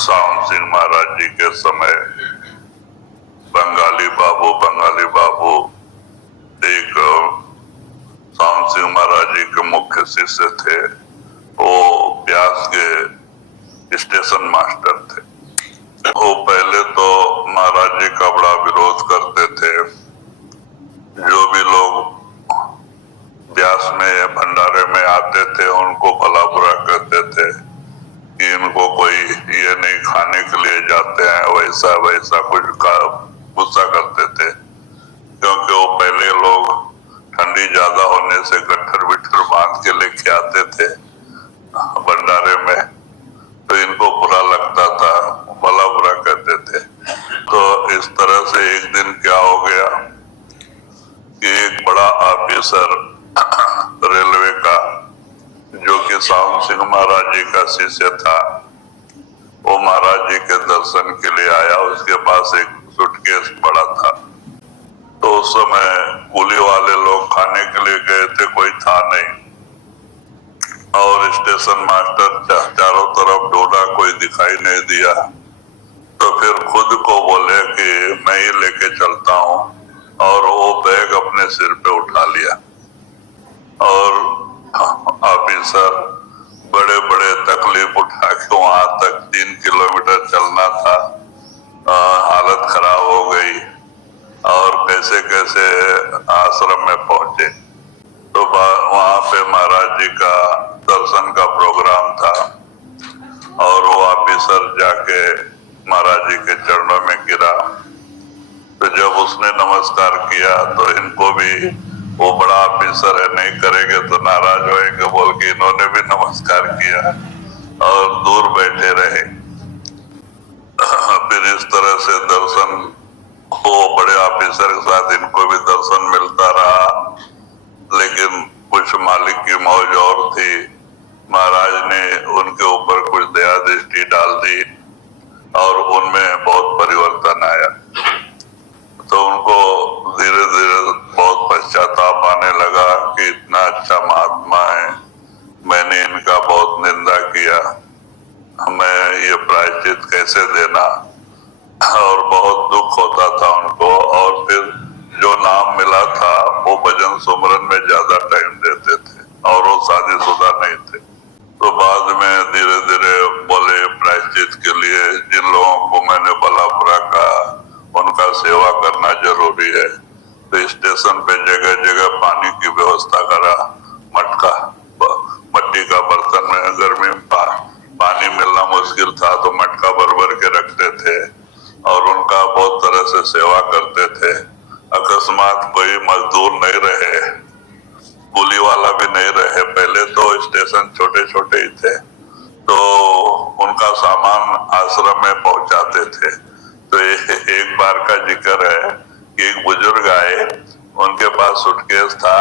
सावन सिंह महाराज जी के समय बंगाली बाबू एक सावन सिंह महाराज जी के मुख्य शिष्य थे। वो ब्यास के स्टेशन मास्टर थे। वो पहले तो महाराज जी का बड़ा विरोध करते थे। जो भी लोग ब्यास में भंडारे में आते थे उनको भला बुरा कहते थे कि इनको कोई ये नहीं खाने के लिए जाते हैं, वैसा वैसा कुछ का गुस्सा करते थे। क्योंकि वो पहले लोग ठंडी ज्यादा होने से गट्ठर बिट्ठर बांध के लेके आते थे भंडारे में, तो इनको बुरा लगता था, भला बुरा कहते थे। तो इस तरह से एक दिन क्या हो गया कि एक बड़ा ऑफिसर रेलवे का, जो कि सावन सिंह महाराज जी का शिष्य था, वो महाराज जी के दर्शन के लिए आया। उसके पास एक सूटकेस पड़ा था। तो उस समय कुली वाले लोग खाने के लिए गए थे, कोई था नहीं, और स्टेशन मास्टर चारों तरफ ढूंढा, कोई दिखाई नहीं दिया। तो फिर खुद को बोले कि मैं ही लेके चलता हूँ, और वो बैग अपने सिर पे उठा लिया। और ऑफिसर बड़े बड़े तकलीफ उठा के वहां तक 3 किलोमीटर चलना था। हालत खराब हो गई और कैसे कैसे आश्रम में पहुंचे। तो वहां पे महाराज जी का दर्शन का प्रोग्राम था, और वो ऑफिसर जाके महाराज जी के चरणों में गिरा। तो जब उसने नमस्कार किया तो इनको भी, वो बड़ा ऑफिसर है, नहीं करेंगे तो नाराज होएंगे बोल के इन्होंने भी नमस्कार किया और दूर बैठे रहे। फिर इस तरह से दर्शन, वो बड़े ऑफिसर के साथ इनको भी दर्शन मिलता रहा। लेकिन कुछ मालिक की मौज और थी, महाराज ने उनके ऊपर कुछ दया दृष्टि डाल दी और उनमें बहुत परिवर्तन आया। तो उनको धीरे धीरे बहुत पश्चाताप आने लगा कि इतना अच्छा महात्मा है, मैंने इनका बहुत निंदा किया, मैं ये प्रायश्चित कैसे देना, और बहुत दुख होता था उनको। और फिर जो नाम मिला था वो भजन सुमरन में ज्यादा टाइम देते थे, और वो शादीशुदा नहीं थे। तो बाद में धीरे धीरे बोले प्रायश्चित के लिए जिन लोगों को मैंने भला बुरा कहा उनका सेवा करना जरूरी है। तो स्टेशन पे जगह जगह पानी की व्यवस्था करा। मट्टी का बर्तन में, गर्मी में पानी मिलना मुश्किल था तो मटका भर भर के रखते थे, और उनका बहुत तरह से सेवा करते थे। अकस्मात कोई मजदूर नहीं रहे, कुली वाला भी नहीं रहे, पहले तो स्टेशन छोटे छोटे ही थे, तो उनका सामान आश्रम में पहुंचाते थे। तो एक बार का जिक्र है कि एक बुजुर्ग आए, उनके पास सूटकेस था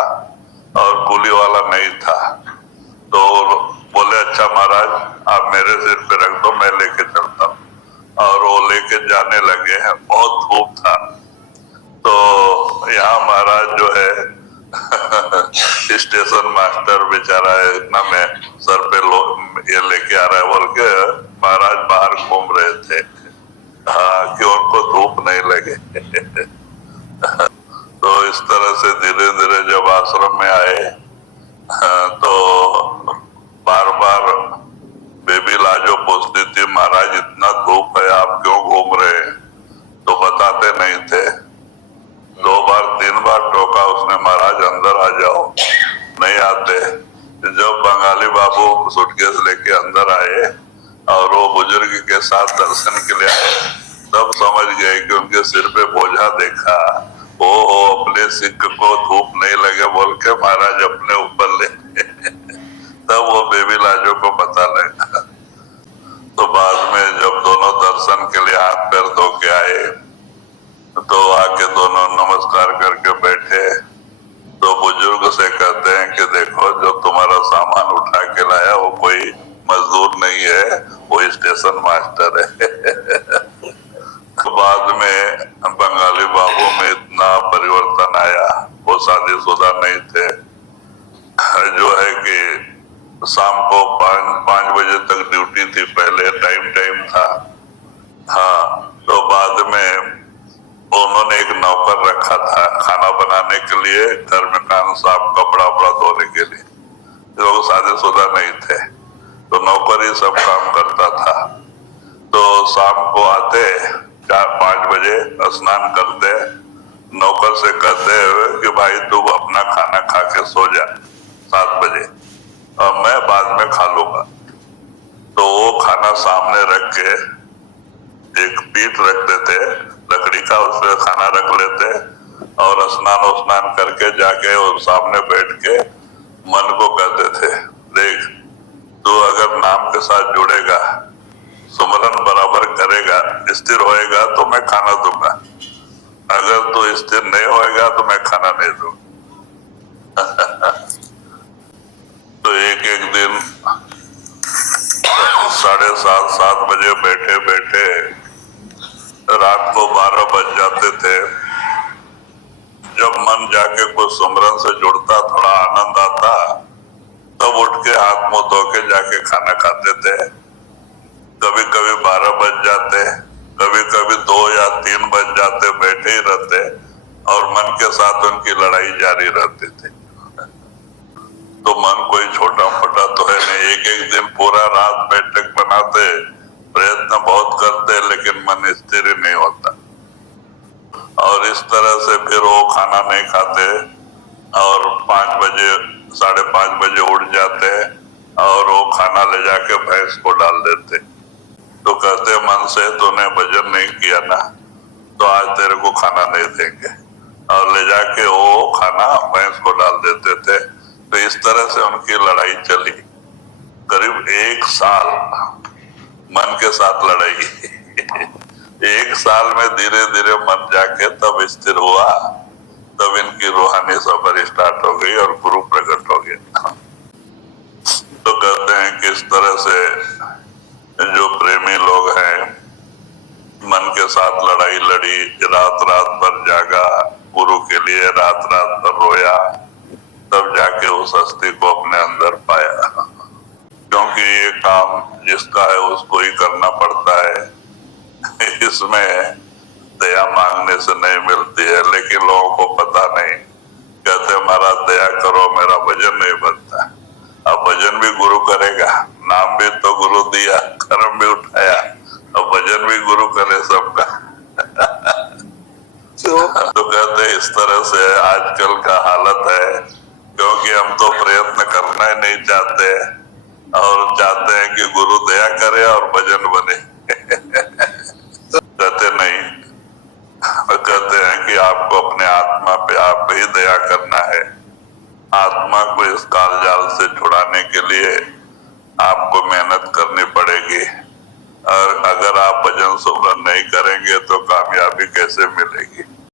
और कुली वाला नहीं था। तो बोले अच्छा महाराज आप मेरे सिर पे रख दो, मैं लेके चलता हूँ। और वो लेके जाने लगे हैं, बहुत धूप था। तो यहाँ महाराज जो है स्टेशन मास्टर बेचारा है, इतना में सर पे ये लेके आ रहा है बोल के महाराज बाहर घूम रहे थे, हाँ, कि उनको धूप नहीं लगे। तो इस तरह से धीरे धीरे जब आश्रम में आए तो बार बार बेबी लाजो पूछती थी महाराज इतना धूप है आप क्यों घूम रहे हैं, तो बताते नहीं थे। 2 बार 3 बार टोका उसने, महाराज अंदर आ जाओ, नहीं आते। जब बंगाली बाबू सूटकेस लेके अंदर आए और वो बुजुर्ग के साथ दर्शन के लिए आए, तब समझ गए कि उनके सिर पे बोझा देखा, वो अपने सिख को धूप नहीं लगे बोल के महाराज अपने ऊपर ले तब वो बेबी लाजो को पता लगा। तो बाद में जब दोनों दर्शन के लिए हाथ पैर धो के आए तो आके दोनों नमस्कार करके बैठे। तो बुजुर्ग से कहते हैं कि देखो जो तुम्हारा सामान उठा के लाया वो कोई मजदूर नहीं है, वो स्टेशन मास्टर है। तो बाद में बंगाली बाबू में इतना परिवर्तन आया, वो शादीशुदा नहीं थे। जो है कि शाम को 5 बजे तक ड्यूटी थी, पहले टाइम था। था। हाँ, तो बाद में उन्होंने एक नौकर रखा था खाना बनाने के लिए, घर में खाना साफ कपड़ा वपड़ा धोने के लिए। लोग शादीशुदा नहीं थे तो नौकर ही सब काम करता था। तो शाम को आते 4-5 बजे स्नान करते, नौकर से कहते कि भाई तू अपना खाना खा के सो जा 7 बजे और मैं बाद में खा लूंगा। तो वो खाना सामने रख के एक पीठ रखते थे लकड़ी का, उस पर खाना रख लेते और स्नान करके जाके और सामने बैठ के मन को कहते थे, देख तू अगर नाम के साथ जुड़ेगा, सुमरन बराबर करेगा, स्थिर होएगा तो मैं खाना दूंगा, अगर तू स्थिर नहीं होएगा तो मैं खाना नहीं दूंगा। तो एक दिन 7:30-7 बजे बैठे बैठे रात को 12 बज जाते थे। जब मन जाके कुछ सुमरन से जुड़ता, थोड़ा आनंद आता, तब उठ के हाथ मुंह धो के जाके खाना खाते थे। कभी कभी 12 बज जाते, कभी कभी 2 या 3 बज जाते, बैठे ही रहते और मन के साथ उनकी लड़ाई जारी रहती थी। तो मन कोई छोटा मोटा तो है नहीं, एक दिन पूरा रात बैठक बनाते, प्रयत्न बहुत करते, लेकिन मन स्थिर ही नहीं होता। और इस तरह से फिर वो खाना नहीं खाते और 5 बजे 5:30 बजे उठ जाते और वो खाना ले जाके भैंस को डाल देते। तो कहते मन से तूने भजन नहीं किया ना, तो आज तेरे को खाना नहीं देंगे, और ले जाके वो खाना भैंस को डाल देते थे। तो इस तरह से उनकी लड़ाई चली करीब 1 साल, मन के साथ लड़ाई। 1 साल में धीरे धीरे मन जाके तब स्थिर हुआ, तब इनकी रूहानी सफर स्टार्ट हो गई और गुरु प्रकट हो गया। तो कहते हैं कि इस तरह से जो प्रेमी लोग हैं, मन के साथ लड़ाई लड़ी, रात रात भर जागा गुरु के लिए, रात रात भर रोया, तब जाके उस हस्ती को अपने अंदर पाया। क्योंकि ये काम जिसका है उसको ही करना पड़ता है, इसमें दया मांगने से नहीं मिलती है। लेकिन लोगों को पता नहीं, कहते महाराज दया करो, मेरा भजन नहीं बनता। अब भजन भी गुरु करेगा, नाम भी तो गुरु दिया, कर्म भी उठाया, अब भजन भी गुरु करे सबका। तो कहते इस तरह से आजकल का हालत है, क्योंकि हम तो प्रयत्न करना ही नहीं चाहते और चाहते हैं कि गुरु दया करे और भजन बने। कहते नहीं, कहते हैं कि आपको अपने आत्मा पे आप ही दया करना है। आत्मा को इस कालजाल से छुड़ाने के लिए आपको मेहनत करनी पड़ेगी, और अगर आप भजन सुमरन नहीं करेंगे तो कामयाबी कैसे मिलेगी।